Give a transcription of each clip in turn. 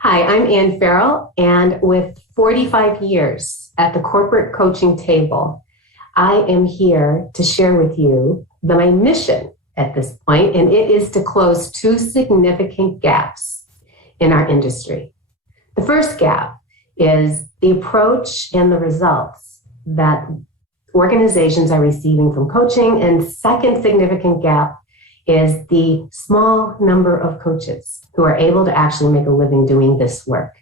Hi, I'm Ann Farrell, and with 45 years at the corporate coaching table, I am here to share with you my mission at this point, and it is to close two significant gaps in our industry. The first gap is the approach and the results that organizations are receiving from coaching, and second significant gap is the small number of coaches who are able to actually make a living doing this work.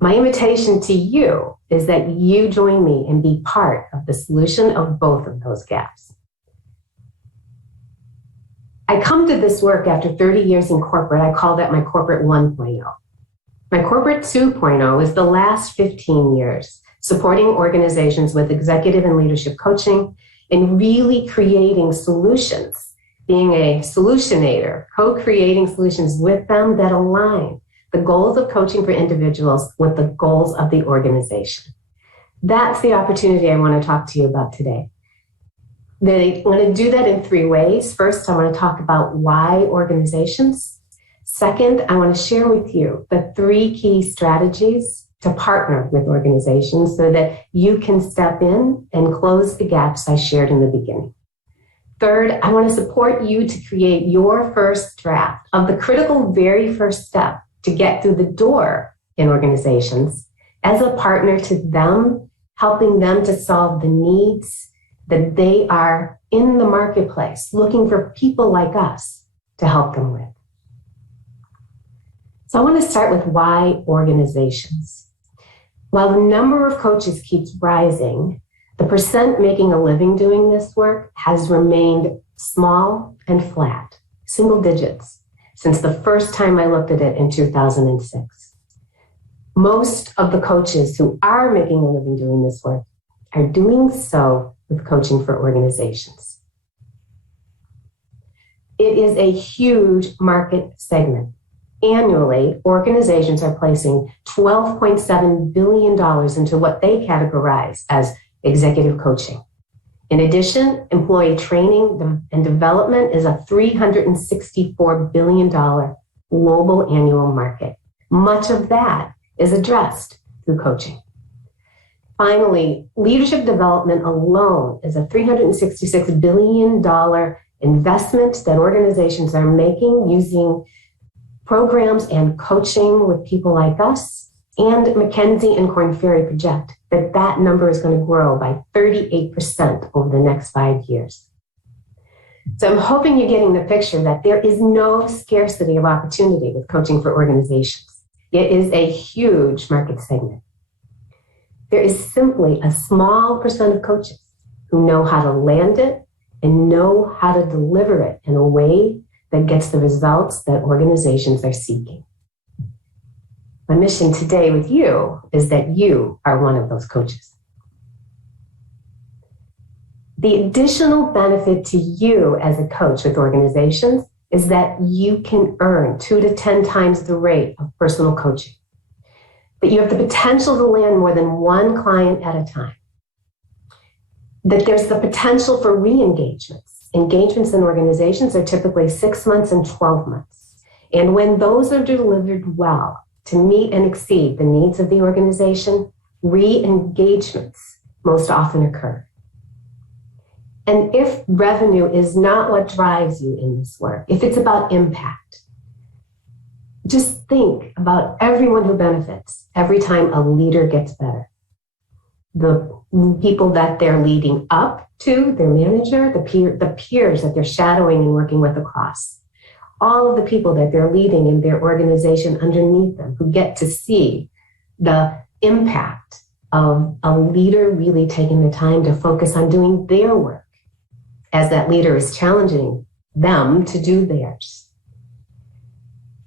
My invitation to you is that you join me and be part of the solution of both of those gaps. I come to this work after 30 years in corporate. I call that my corporate 1.0. My corporate 2.0 is the last 15 years supporting organizations with executive and leadership coaching and really creating solutions, being a solutionator, co-creating solutions with them that align the goals of coaching for individuals with the goals of the organization. That's the opportunity I want to talk to you about today. I'm going to do that in three ways. First, I want to talk about why organizations. Second, I want to share with you the three key strategies to partner with organizations so that you can step in and close the gaps I shared in the beginning. Third, I want to support you to create your first draft of the critical very first step to get through the door in organizations as a partner to them, helping them to solve the needs that they are in the marketplace, looking for people like us to help them with. So I want to start with why organizations. While the number of coaches keeps rising, the percent making a living doing this work has remained small and flat, single digits, since the first time I looked at it in 2006. Most of the coaches who are making a living doing this work are doing so with coaching for organizations. It is a huge market segment. Annually, organizations are placing $12.7 billion into what they categorize as executive coaching. In addition, employee training and development is a $364 billion global annual market. Much of that is addressed through coaching. Finally, leadership development alone is a $366 billion investment that organizations are making using programs and coaching with people like us. And McKinsey and Korn Ferry project that number is going to grow by 38% over the next 5 years. So I'm hoping you're getting the picture that there is no scarcity of opportunity with coaching for organizations. It is a huge market segment. There is simply a small percent of coaches who know how to land it and know how to deliver it in a way that gets the results that organizations are seeking. My mission today with you is that you are one of those coaches. The additional benefit to you as a coach with organizations is that you can earn 2 to 10 times the rate of personal coaching. But you have the potential to land more than one client at a time. That there's the potential for re-engagements. Engagements in organizations are typically 6 months and 12 months. And when those are delivered well, to meet and exceed the needs of the organization, re-engagements most often occur. And if revenue is not what drives you in this work, if it's about impact, just think about everyone who benefits every time a leader gets better. The people that they're leading up to, their manager, the peers that they're shadowing and working with across. All of the people that they're leading in their organization underneath them who get to see the impact of a leader really taking the time to focus on doing their work as that leader is challenging them to do theirs.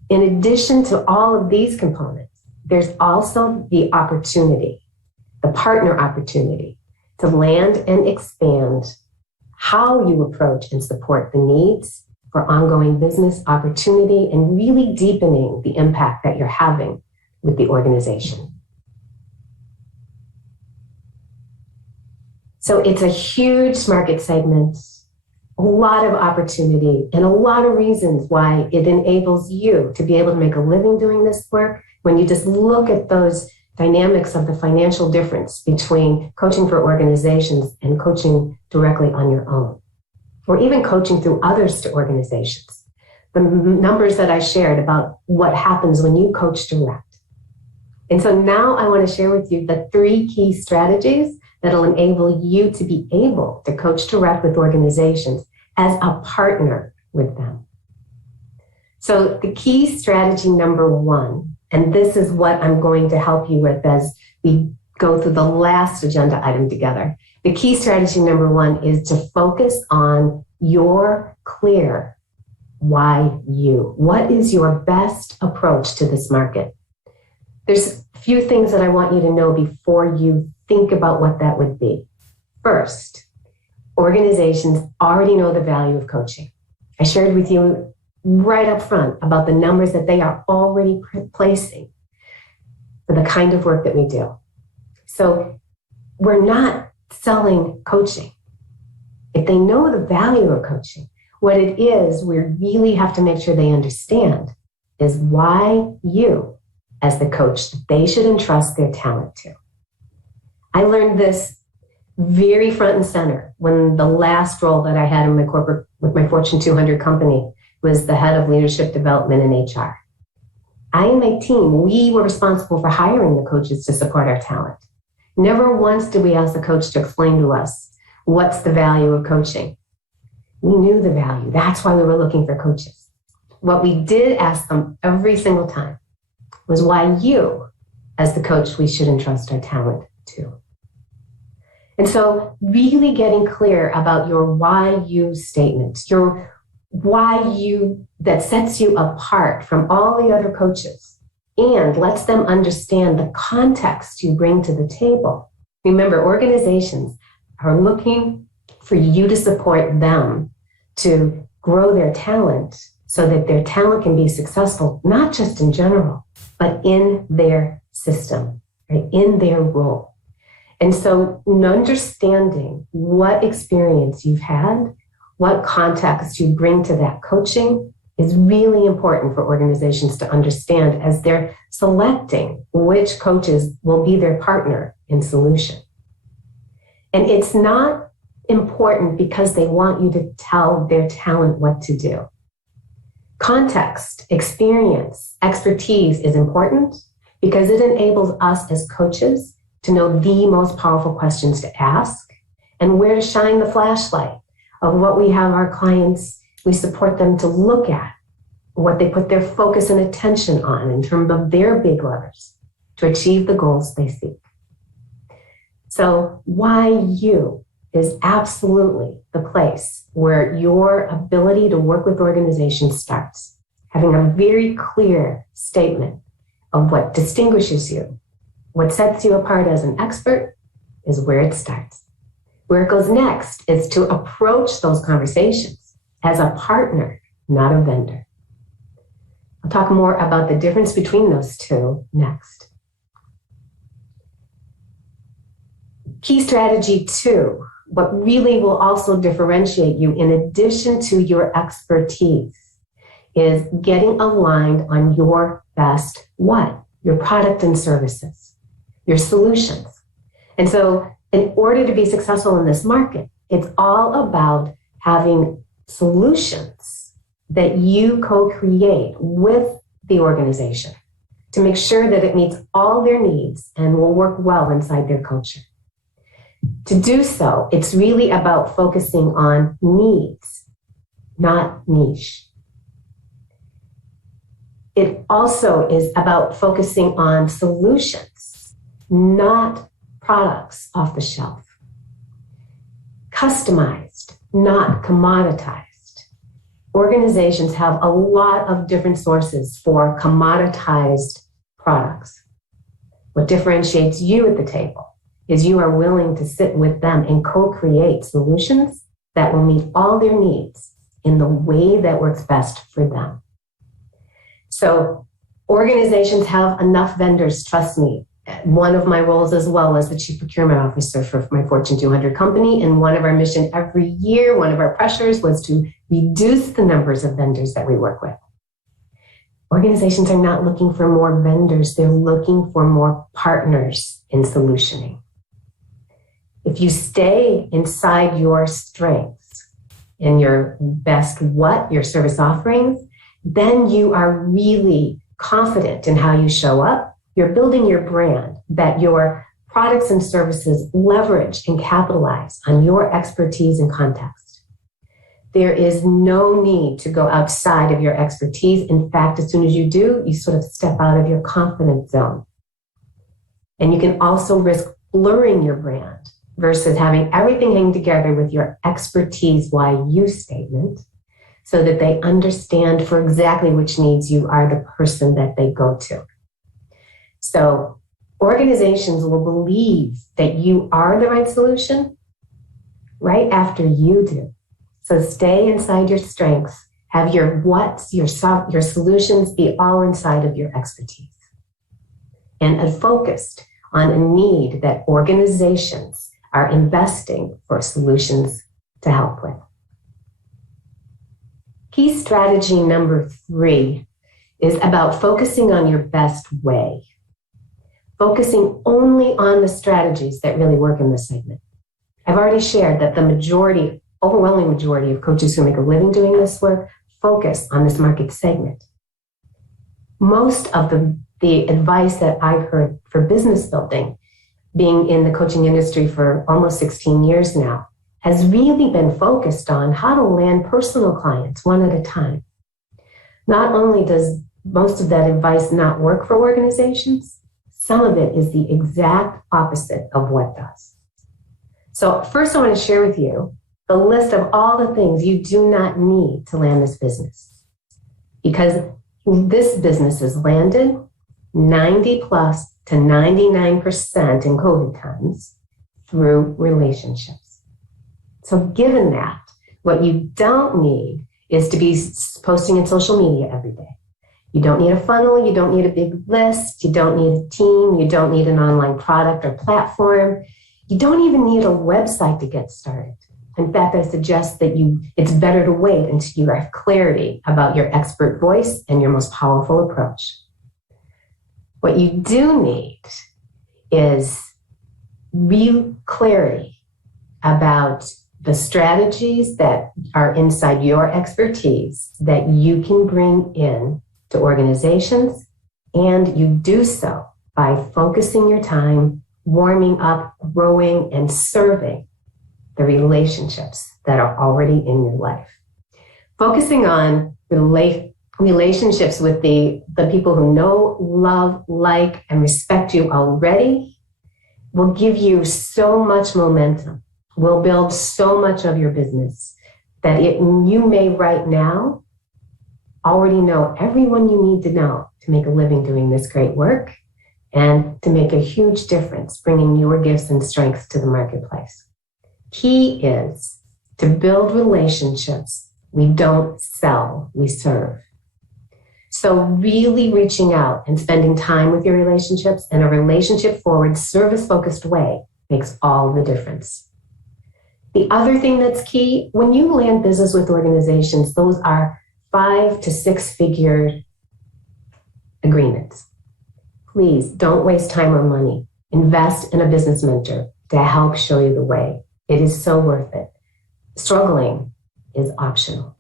In addition to all of these components, there's also the opportunity, the partner opportunity to land and expand how you approach and support the needs for ongoing business opportunity and really deepening the impact that you're having with the organization. So it's a huge market segment. a lot of opportunity and a lot of reasons why it enables you to be able to make a living doing this work when you just look at those dynamics of the financial difference between coaching for organizations and coaching directly on your own, or even coaching through others to organizations. The numbers that I shared about what happens when you coach direct. And so now I want to share with you the 3 key strategies that'll enable you to be able to coach direct with organizations as a partner with them. So the key strategy number 1, and this is what I'm going to help you with as we go through the last agenda item together. The key strategy number 1 is to focus on your clear why you. What is your best approach to this market? There's a few things that I want you to know before you think about what that would be. First, organizations already know the value of coaching. I shared with you right up front about the numbers that they are already placing for the kind of work that we do. So we're not selling coaching. If they know the value of coaching, what it is we really have to make sure they understand is why you, as the coach, they should entrust their talent to. I learned this very front and center when the last role that I had in my corporate, with my Fortune 200 company, was the head of leadership development and HR. I and my team, we were responsible for hiring the coaches to support our talent. Never once did we ask the coach to explain to us what's the value of coaching. We knew the value. That's why we were looking for coaches. What we did ask them every single time was why you, as the coach, we should entrust our talent to. And so really getting clear about your why you statement, your why you that sets you apart from all the other coaches and lets them understand the context you bring to the table. Remember, organizations are looking for you to support them to grow their talent so that their talent can be successful, not just in general, but in their system, right? In their role. And so understanding what experience you've had, what context you bring to that coaching is really important for organizations to understand as they're selecting which coaches will be their partner in solution. And it's not important because they want you to tell their talent what to do. Context, experience, expertise is important because it enables us as coaches to know the most powerful questions to ask and where to shine the flashlight of what we have our clients, we support them to look at, what they put their focus and attention on in terms of their big levers to achieve the goals they seek. So why you is absolutely the place where your ability to work with organizations starts. Having a very clear statement of what distinguishes you, what sets you apart as an expert is where it starts. Where it goes next is to approach those conversations as a partner, not a vendor. I'll talk more about the difference between those two next. Key strategy 2, what really will also differentiate you in addition to your expertise is getting aligned on your best what? Your product and services, your solutions. And so in order to be successful in this market, it's all about having solutions that you co-create with the organization to make sure that it meets all their needs and will work well inside their culture. To do so, it's really about focusing on needs, not niche. It also is about focusing on solutions, not products off the shelf. Customized, not commoditized. Organizations have a lot of different sources for commoditized products. What differentiates you at the table is you are willing to sit with them and co-create solutions that will meet all their needs in the way that works best for them. So organizations have enough vendors, trust me, One of my roles as well as the Chief Procurement Officer for my Fortune 200 company. And one of our mission every year, one of our pressures was to reduce the numbers of vendors that we work with. Organizations are not looking for more vendors. They're looking for more partners in solutioning. If you stay inside your strengths and your best what, your service offerings, then you are really confident in how you show up. You're building your brand, that your products and services leverage and capitalize on your expertise and context. There is no need to go outside of your expertise. In fact, as soon as you do, you sort of step out of your confidence zone. And you can also risk blurring your brand versus having everything hang together with your expertise why you statement so that they understand for exactly which needs you are the person that they go to. So organizations will believe that you are the right solution right after you do. So stay inside your strengths, have your what's, your solutions be all inside of your expertise. And focused on a need that organizations are investing for solutions to help with. Key strategy number 3 is about focusing on your best way. Focusing only on the strategies that really work in this segment. I've already shared that the overwhelming majority of coaches who make a living doing this work focus on this market segment. Most of the advice that I've heard for business building, being in the coaching industry for almost 16 years now, has really been focused on how to land personal clients one at a time. Not only does most of that advice not work for organizations, some of it is the exact opposite of what does. So first I want to share with you the list of all the things you do not need to land this business. Because this business is landed 90 plus to 99% in COVID times through relationships. So given that, what you don't need is to be posting in social media every day. You don't need a funnel, you don't need a big list, you don't need a team, you don't need an online product or platform. You don't even need a website to get started. In fact, I suggest that it's better to wait until you have clarity about your expert voice and your most powerful approach. What you do need is real clarity about the strategies that are inside your expertise that you can bring in to organizations, and you do so by focusing your time, warming up, growing, and serving the relationships that are already in your life. Focusing on relationships with the people who know, love, like, and respect you already will give you so much momentum, will build so much of your business that you may right now already know everyone you need to know to make a living doing this great work and to make a huge difference bringing your gifts and strengths to the marketplace. Key is to build relationships. We don't sell, we serve. So really reaching out and spending time with your relationships in a relationship-forward, service-focused way makes all the difference. The other thing that's key, when you land business with organizations, those are 5 to 6 figure agreements. Please don't waste time or money. Invest in a business mentor to help show you the way. It is so worth it. Struggling is optional.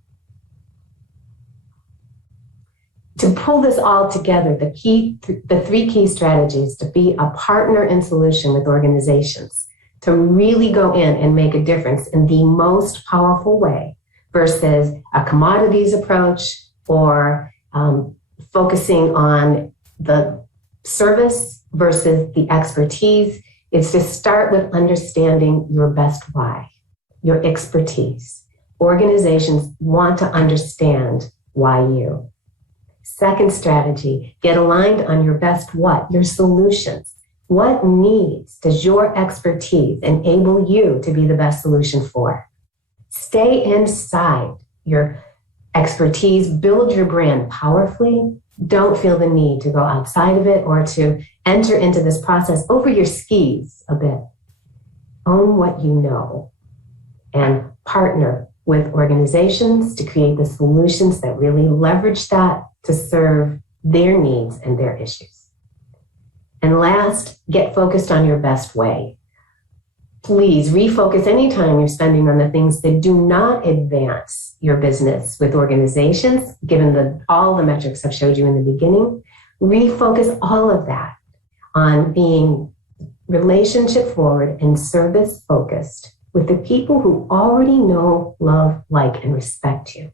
To pull this all together, the 3 key strategies to be a partner in solution with organizations, to really go in and make a difference in the most powerful way versus a commodities approach or focusing on the service versus the expertise. It's to start with understanding your best why, your expertise. Organizations want to understand why you. Second strategy, get aligned on your best what, your solutions. What needs does your expertise enable you to be the best solution for? Stay inside your expertise, build your brand powerfully, don't feel the need to go outside of it or to enter into this process over your skis a bit. Own what you know and partner with organizations to create the solutions that really leverage that to serve their needs and their issues. And last, get focused on your best way. Please refocus anytime you're spending on the things that do not advance your business with organizations, given all the metrics I've showed you in the beginning. Refocus all of that on being relationship forward and service focused with the people who already know, love, like, and respect you.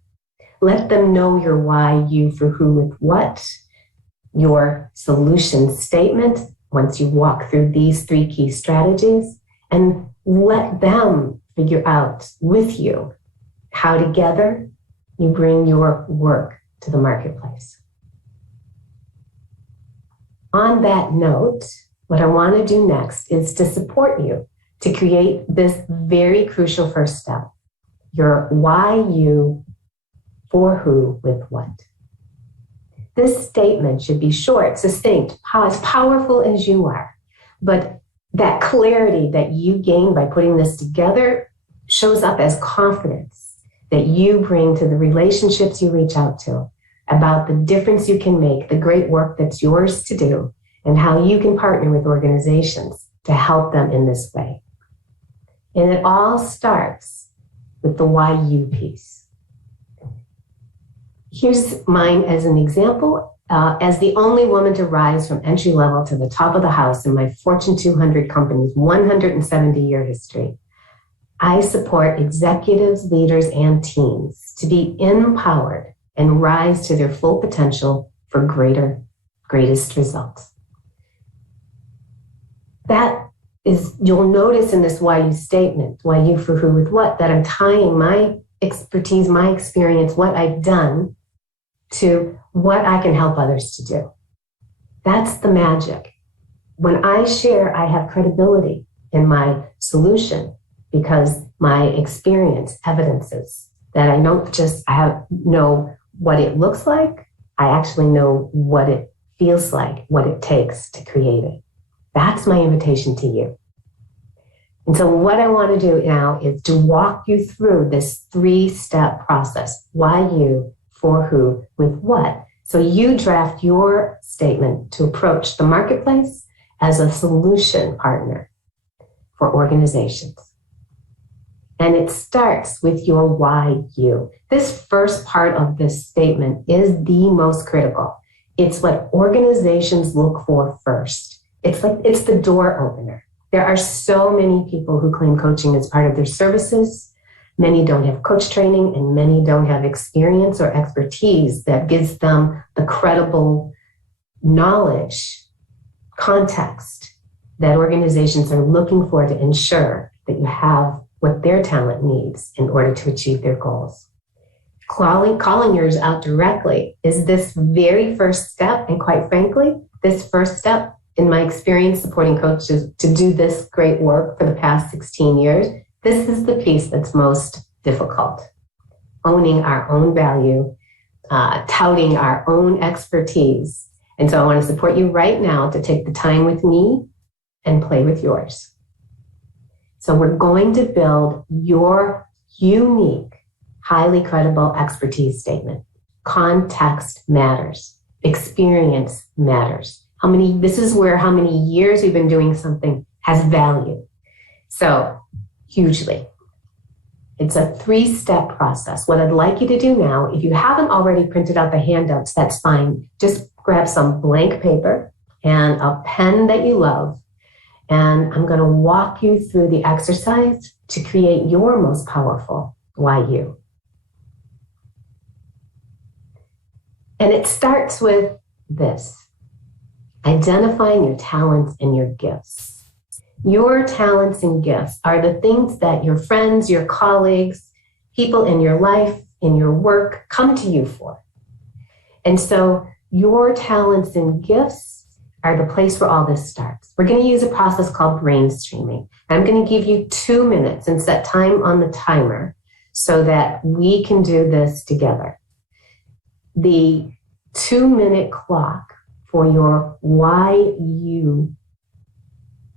Let them know your why, you, for who, with what, your solution statement once you walk through these 3 key strategies, and let them figure out with you how together you bring your work to the marketplace. On that note, what I want to do next is to support you to create this very crucial first step, your why, you, for who, with what. This statement should be short, succinct, as powerful as you are, but that clarity that you gain by putting this together shows up as confidence that you bring to the relationships you reach out to about the difference you can make, the great work that's yours to do, and how you can partner with organizations to help them in this way. And it all starts with the why you piece. Here's mine as an example. As the only woman to rise from entry level to the top of the house in my Fortune 200 company's 170-year history, I support executives, leaders, and teams to be empowered and rise to their full potential for greatest results. That is, you'll notice in this why you statement, why you, for who, with what, that I'm tying my expertise, my experience, what I've done to what I can help others to do. That's the magic. When I share, I have credibility in my solution because my experience evidences that I don't just know what it looks like, I actually know what it feels like, what it takes to create it. That's my invitation to you. And so what I want to do now is to walk you through this 3-step process. Why you, for who, with what. So you draft your statement to approach the marketplace as a solution partner for organizations. And it starts with your why you. This first part of this statement is the most critical. It's what organizations look for first. It's the door opener. There are so many people who claim coaching as part of their services. Many don't have coach training, and many don't have experience or expertise that gives them the credible knowledge, context that organizations are looking for to ensure that you have what their talent needs in order to achieve their goals. Calling yours out directly is this very first step, and quite frankly, this first step, in my experience supporting coaches to do this great work for the past 16 years, this is the piece that's most difficult. Owning our own value, touting our own expertise. And so I want to support you right now to take the time with me and play with yours. So we're going to build your unique, highly credible expertise statement. Context matters. Experience matters. This is where how many years you've been doing something has value. So hugely. It's a 3-step process. What I'd like you to do now, if you haven't already printed out the handouts, that's fine. Just grab some blank paper and a pen that you love. And I'm going to walk you through the exercise to create your most powerful why you. And it starts with this. Identifying your talents and your gifts. Your talents and gifts are the things that your friends, your colleagues, people in your life, in your work come to you for. And so your talents and gifts are the place where all this starts. We're going to use a process called brainstorming. I'm going to give you 2 minutes and set time on the timer so that we can do this together. The 2-minute clock for your why you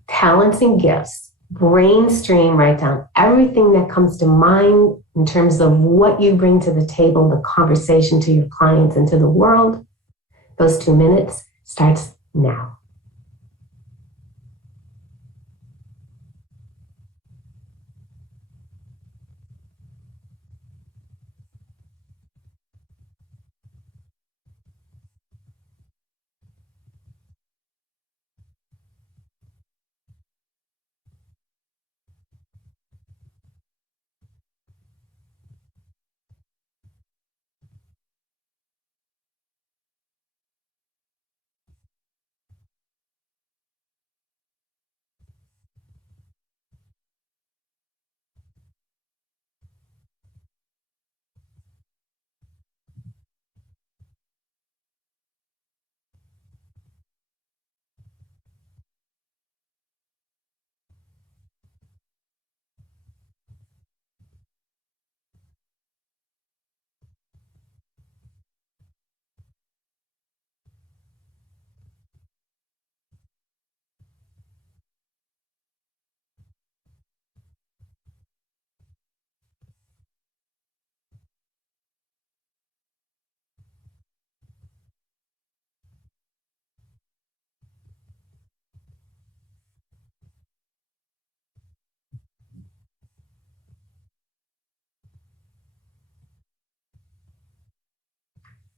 talents and gifts. Brainstream, write down everything that comes to mind in terms of what you bring to the table, the conversation to your clients and to the world. Those 2 minutes starts now.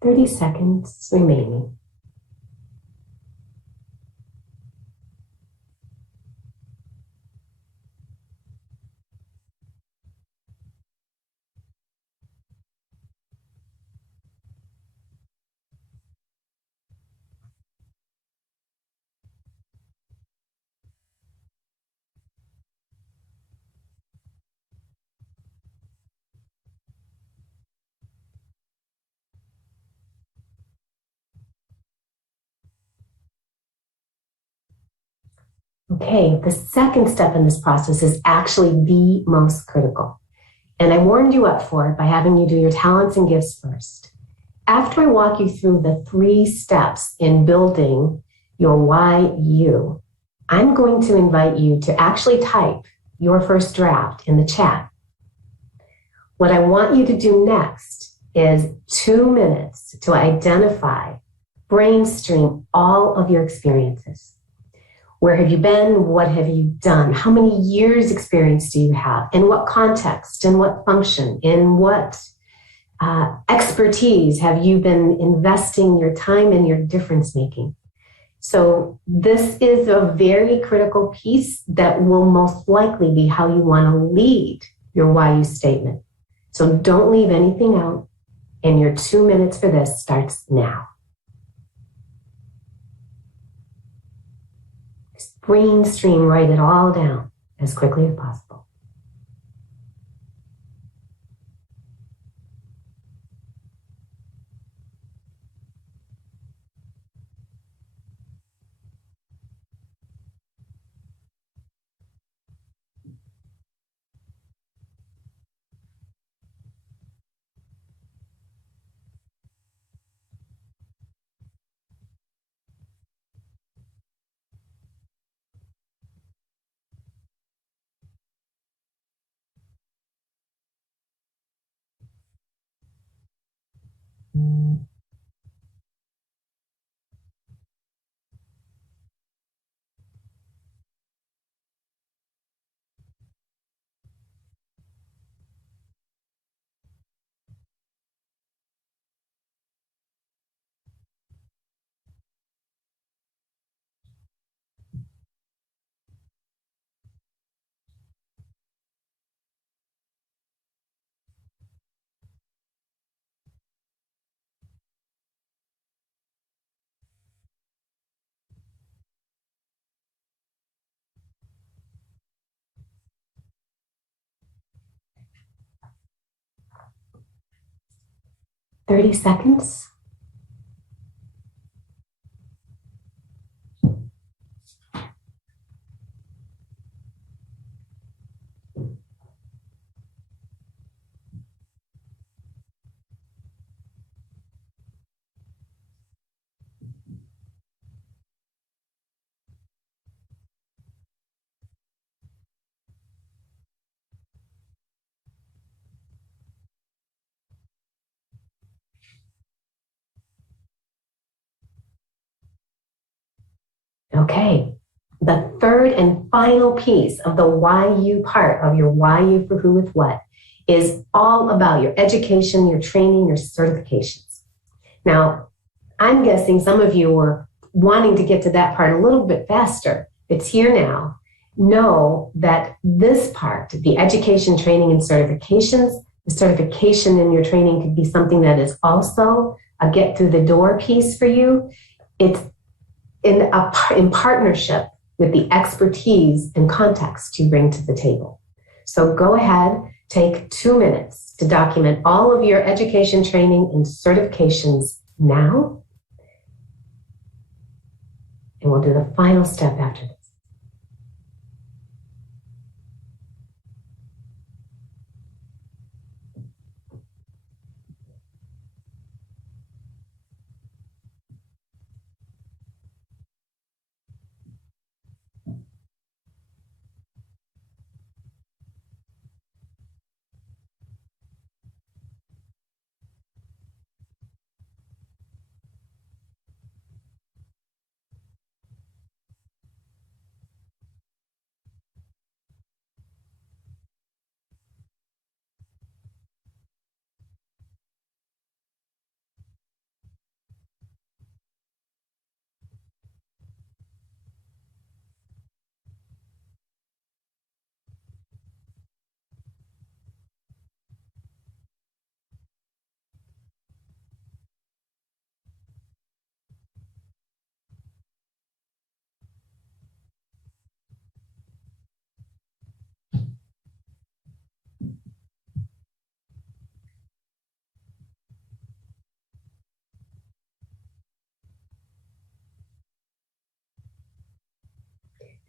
"30 seconds remaining." Okay, the second step in this process is actually the most critical. And I warmed you up for it by having you do your talents and gifts first. After I walk you through the 3 steps in building your why you, I'm going to invite you to actually type your first draft in the chat. What I want you to do next is 2 minutes to identify, brainstream all of your experiences. Where have you been? What have you done? How many years experience do you have? In what context? In what function? In what expertise have you been investing your time and your difference making? So this is a very critical piece that will most likely be how you want to lead your why you statement. So don't leave anything out, and your 2 minutes for this starts now. Brainstream, write it all down as quickly as possible. Mm. 30 seconds. Okay. The third and final piece of the why you part of your why you for who with what is all about your education, your training, your certifications. Now, I'm guessing some of you were wanting to get to that part a little bit faster. It's here now. Know that this part, the education, training, and certifications, the certification in your training could be something that is also a get through the door piece for you. It's in partnership with the expertise and context you bring to the table. So go ahead, take 2 minutes to document all of your education, training, and certifications now. And we'll do the final step after this.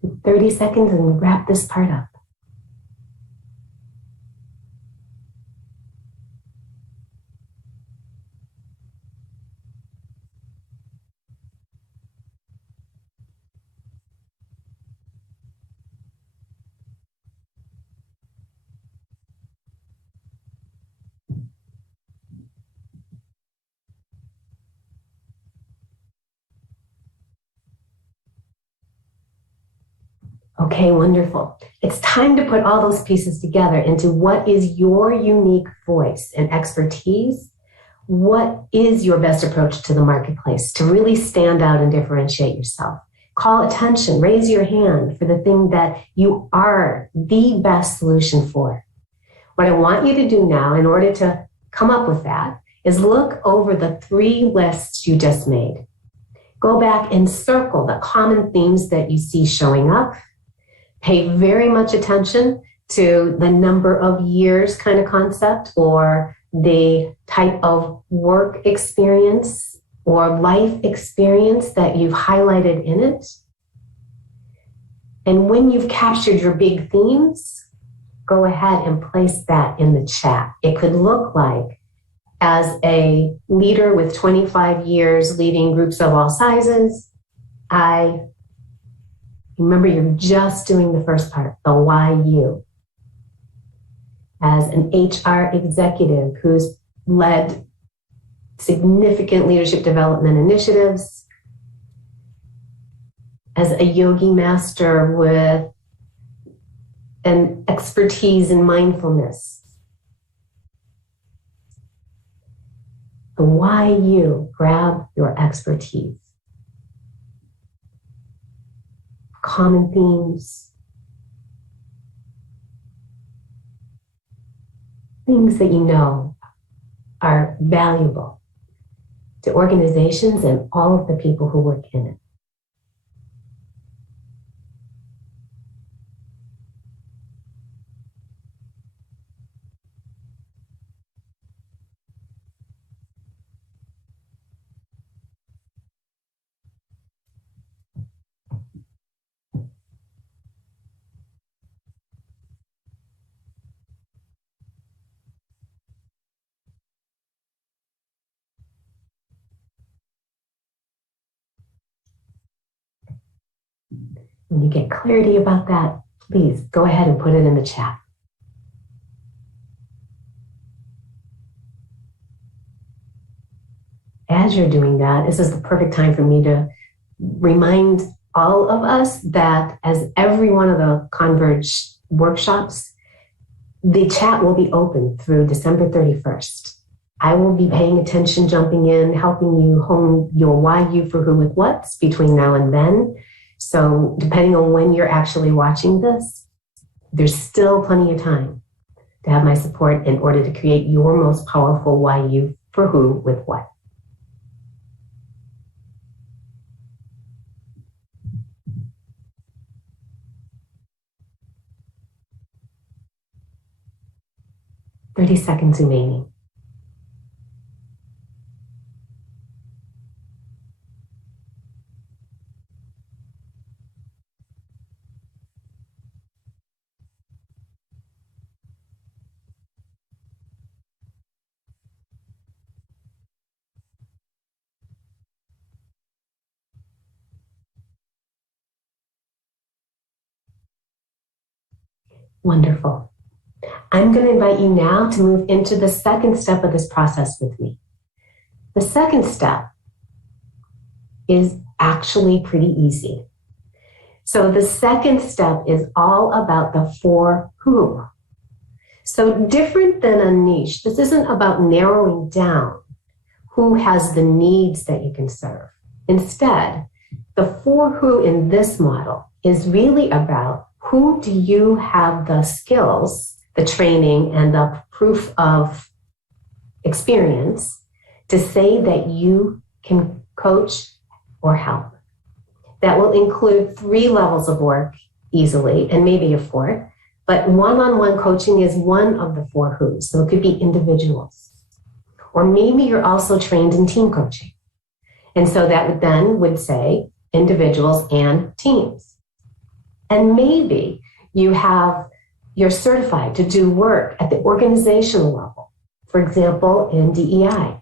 In 30 seconds and wrap this part up. Okay, wonderful. It's time to put all those pieces together into what is your unique voice and expertise. What is your best approach to the marketplace to really stand out and differentiate yourself? Call attention, raise your hand for the thing that you are the best solution for. What I want you to do now in order to come up with that is look over the 3 lists you just made. Go back and circle the common themes that you see showing up. Pay very much attention to the number of years kind of concept or the type of work experience or life experience that you've highlighted in it. And when you've captured your big themes, go ahead and place that in the chat. It could look like, as a leader with 25 years leading groups of all sizes, remember, you're just doing the first part, the why you. As an HR executive who's led significant leadership development initiatives, as a yogi master with an expertise in mindfulness. The why you, grab your expertise. Common themes, things that you know are valuable to organizations and all of the people who work in it. When you get clarity about that, please go ahead and put it in the chat. As you're doing that, this is the perfect time for me to remind all of us that as every one of the Converge workshops, the chat will be open through December 31st. I will be paying attention, jumping in, helping you hone your why, you, for who, with what's between now and then. So depending on when you're actually watching this, there's still plenty of time to have my support in order to create your most powerful why, you, for who, with what. "30 seconds remaining. Wonderful. I'm going to invite you now to move into the second step of this process with me. The second step is actually pretty easy. So the second step is all about the for who. So different than a niche, this isn't about narrowing down who has the needs that you can serve. Instead, the for who in this model is really about who do you have the skills, the training, and the proof of experience to say that you can coach or help. That will include 3 levels of work easily, and maybe a 4th, but one-on-one coaching is one of the 4 who's. So it could be individuals. Or maybe you're also trained in team coaching. And so that would say individuals and teams. And maybe you're certified to do work at the organizational level, for example, in DEI.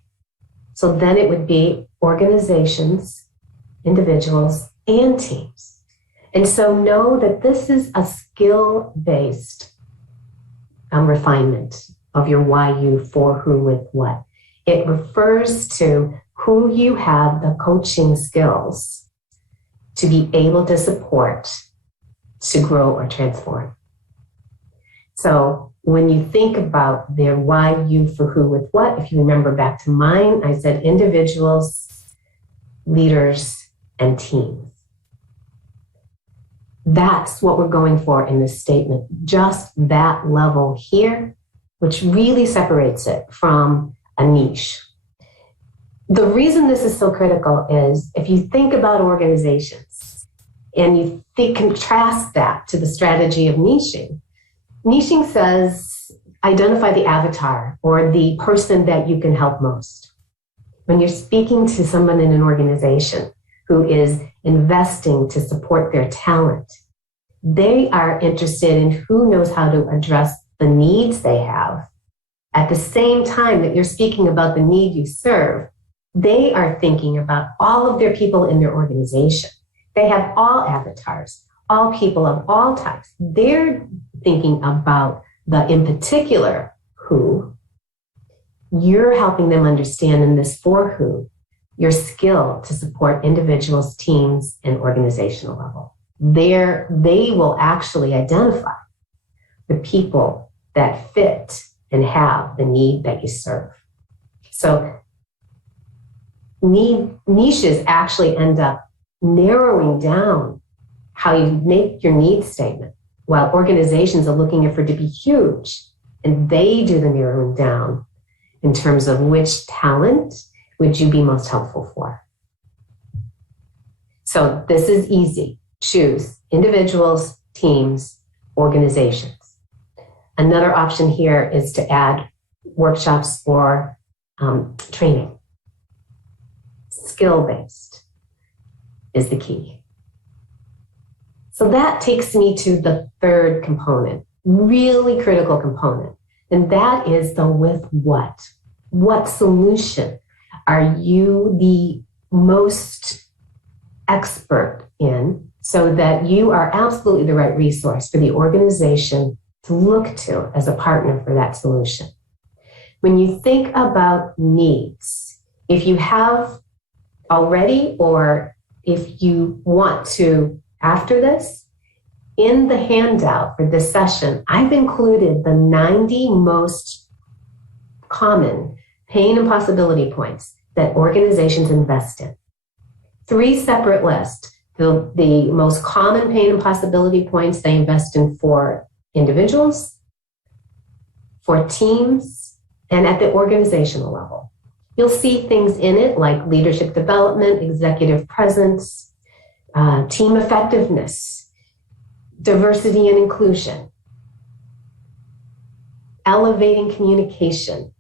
So then it would be organizations, individuals, and teams. And so know that this is a skill-based refinement of your why, you, for who, with what. It refers to who you have the coaching skills to be able to support, to grow or transform. So when you think about their why, you, for who, with what, if you remember back to mine, I said individuals, leaders, and teams. That's what we're going for in this statement, just that level here, which really separates it from a niche. The reason this is so critical is if you think about organizations and you contrast that to the strategy of niching, niching says identify the avatar or the person that you can help most. When you're speaking to someone in an organization who is investing to support their talent, they are interested in who knows how to address the needs they have. At the same time that you're speaking about the need you serve, they are thinking about all of their people in their organization. They have all avatars, all people of all types. They're thinking about the in particular who. You're helping them understand in this for who, your skill to support individuals, teams, and organizational level. They will actually identify the people that fit and have the need that you serve. So niches actually end up narrowing down how you make your needs statement, while organizations are looking for it to be huge, and they do the narrowing down in terms of which talent would you be most helpful for. So this is easy. Choose individuals, teams, organizations. Another option here is to add workshops or training. Skill-based is the key. So that takes me to the third component, really critical component, and that is the with what. What solution are you the most expert in so that you are absolutely the right resource for the organization to look to as a partner for that solution? When you think about needs, if you have already or if you want to, after this, in the handout for this session, I've included the 90 most common pain and possibility points that organizations invest in. 3 separate lists. The most common pain and possibility points they invest in for individuals, for teams, and at the organizational level. You'll see things in it like leadership development, executive presence, team effectiveness, diversity and inclusion, elevating communication.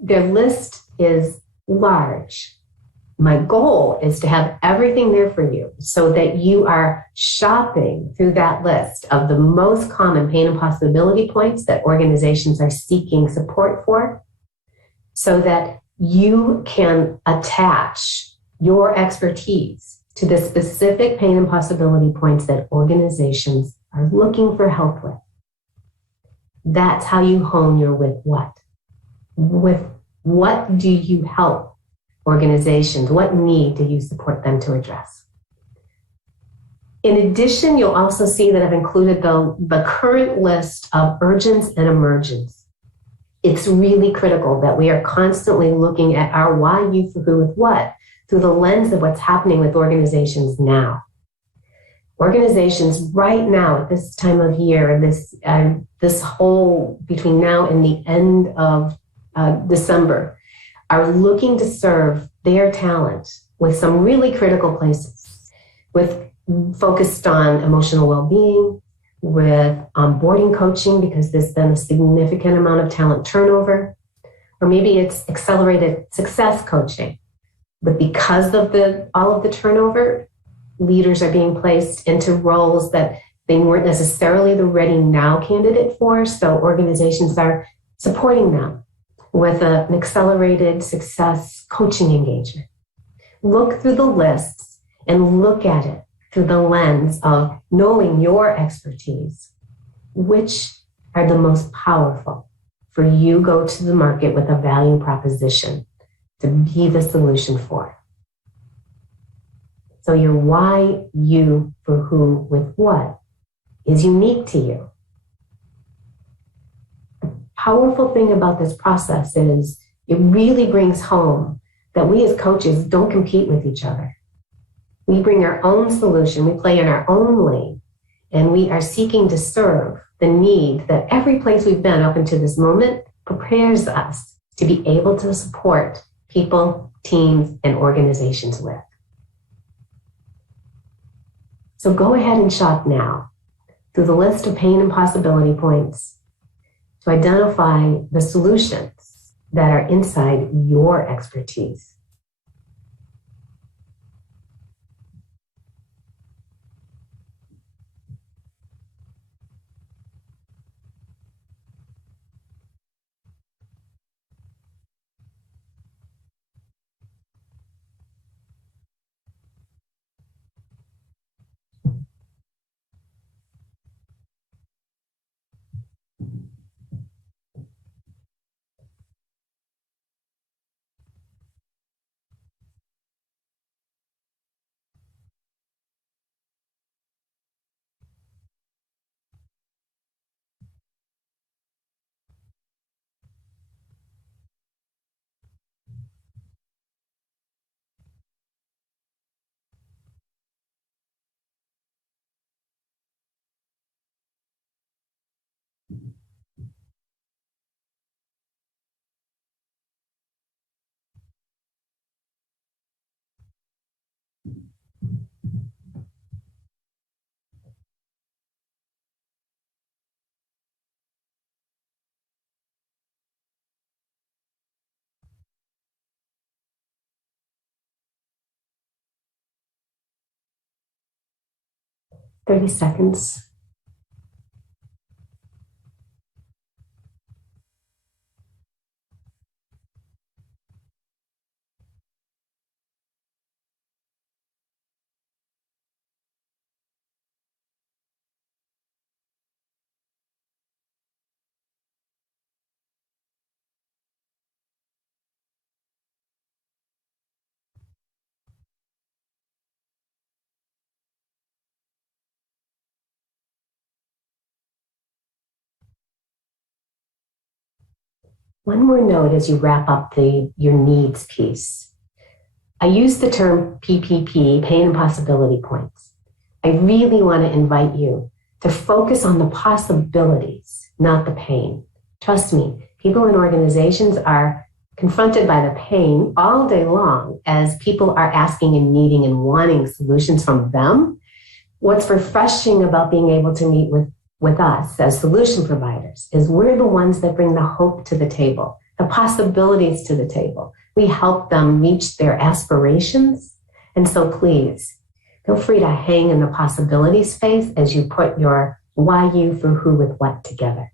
Their list is large. My goal is to have everything there for you so that you are shopping through that list of the most common pain and possibility points that organizations are seeking support for, so that you can attach your expertise to the specific pain and possibility points that organizations are looking for help with. That's how you hone your with what. With what do you help organizations? What need do you support them to address? In addition, you'll also see that I've included the current list of urgents and emergents. It's really critical that we are constantly looking at our why, you, for who, with what through the lens of what's happening with organizations now. Organizations right now at this time of year, this whole between now and the end of December, are looking to serve their talent with some really critical places, with focused on emotional well-being, with onboarding coaching, because there's been a significant amount of talent turnover, or maybe it's accelerated success coaching. But because of all of the turnover, leaders are being placed into roles that they weren't necessarily the ready now candidate for, so organizations are supporting them with an accelerated success coaching engagement. Look through the lists and look at it through the lens of knowing your expertise, which are the most powerful for you go to the market with a value proposition to be the solution for. So your why, you, for who, with what is unique to you. The powerful thing about this process is it really brings home that we as coaches don't compete with each other. We bring our own solution, we play in our own lane, and we are seeking to serve the need that every place we've been up until this moment prepares us to be able to support people, teams, and organizations with. So go ahead and shop now through the list of pain and possibility points to identify the solutions that are inside your expertise. Thirty seconds. one more note as you wrap up your needs piece. I use the term PPP, pain and possibility points. I really want to invite you to focus on the possibilities, not the pain. Trust me, people in organizations are confronted by the pain all day long as people are asking and needing and wanting solutions from them. What's refreshing about being able to meet with us as solution providers is we're the ones that bring the hope to the table, the possibilities to the table. We help them reach their aspirations. And so please, feel free to hang in the possibility space as you put your why you for who with what together.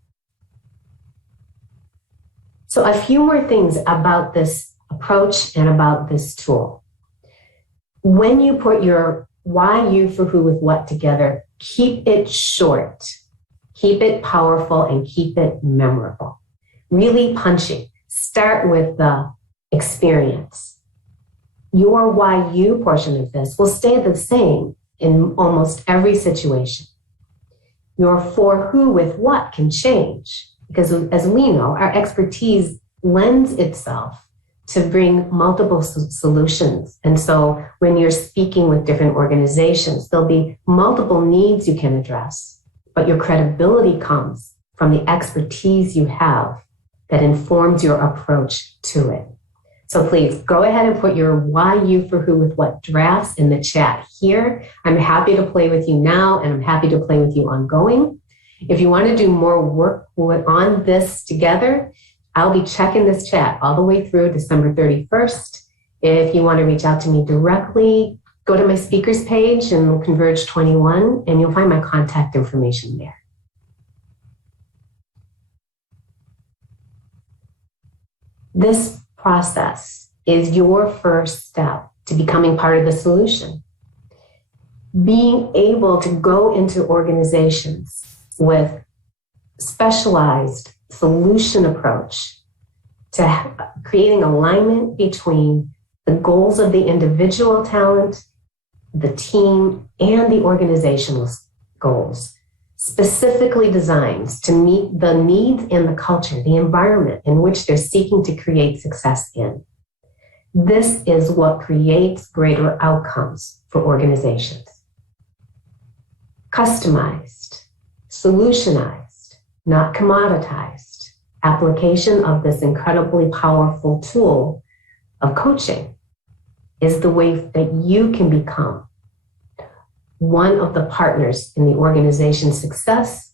So a few more things about this approach and about this tool. When you put your why you for who with what together, keep it short, keep it powerful, and keep it memorable. Really punchy. Start with the experience. Your why you portion of this will stay the same in almost every situation. Your for who with what can change because, as we know, our expertise lends itself to bring multiple solutions. And so when you're speaking with different organizations, there'll be multiple needs you can address, but your credibility comes from the expertise you have that informs your approach to it. So please go ahead and put your why you for who with what drafts in the chat here. I'm happy to play with you now, and I'm happy to play with you ongoing. If you want to do more work on this together, I'll be checking this chat all the way through December 31st. If you want to reach out to me directly, go to my speakers page and Converge 21, and you'll find my contact information there. This process is your first step to becoming part of the solution. Being able to go into organizations with specialized solution approach to creating alignment between the goals of the individual talent, the team, and the organizational goals, specifically designed to meet the needs and the culture, the environment in which they're seeking to create success in. This is what creates greater outcomes for organizations. Customized, solutionized, not commoditized application of this incredibly powerful tool of coaching is the way that you can become one of the partners in the organization's success.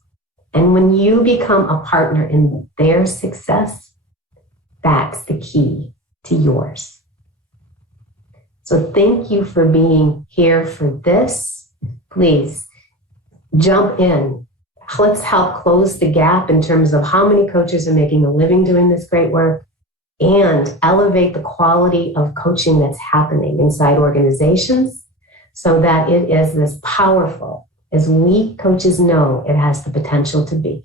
And when you become a partner in their success, that's the key to yours. So thank you for being here for this. Please jump in. Let's help close the gap in terms of how many coaches are making a living doing this great work and elevate the quality of coaching that's happening inside organizations so that it is as powerful as we coaches know it has the potential to be.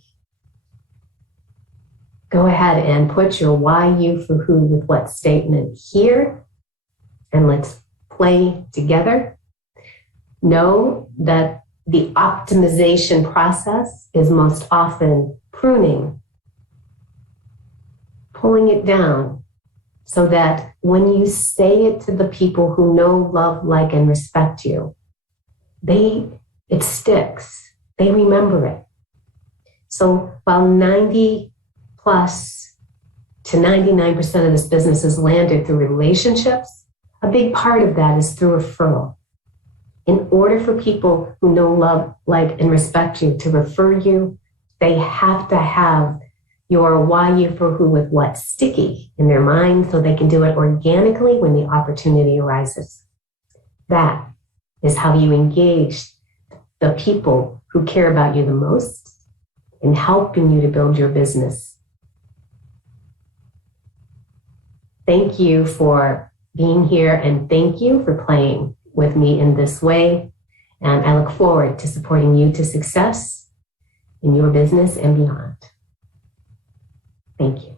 Go ahead and put your why you for who with what statement here, and let's play together. Know that the optimization process is most often pruning, pulling it down so that when you say it to the people who know, love, like, and respect you, it sticks. They remember it. So while 90 plus to 99% of this business is landed through relationships, a big part of that is through referral. In order for people who know, love, like, and respect you to refer you, they have to have your why you for who with what sticky in their mind so they can do it organically when the opportunity arises. That is how you engage the people who care about you the most in helping you to build your business. Thank you for being here, and thank you for playing with me in this way. And I look forward to supporting you to success in your business and beyond. Thank you.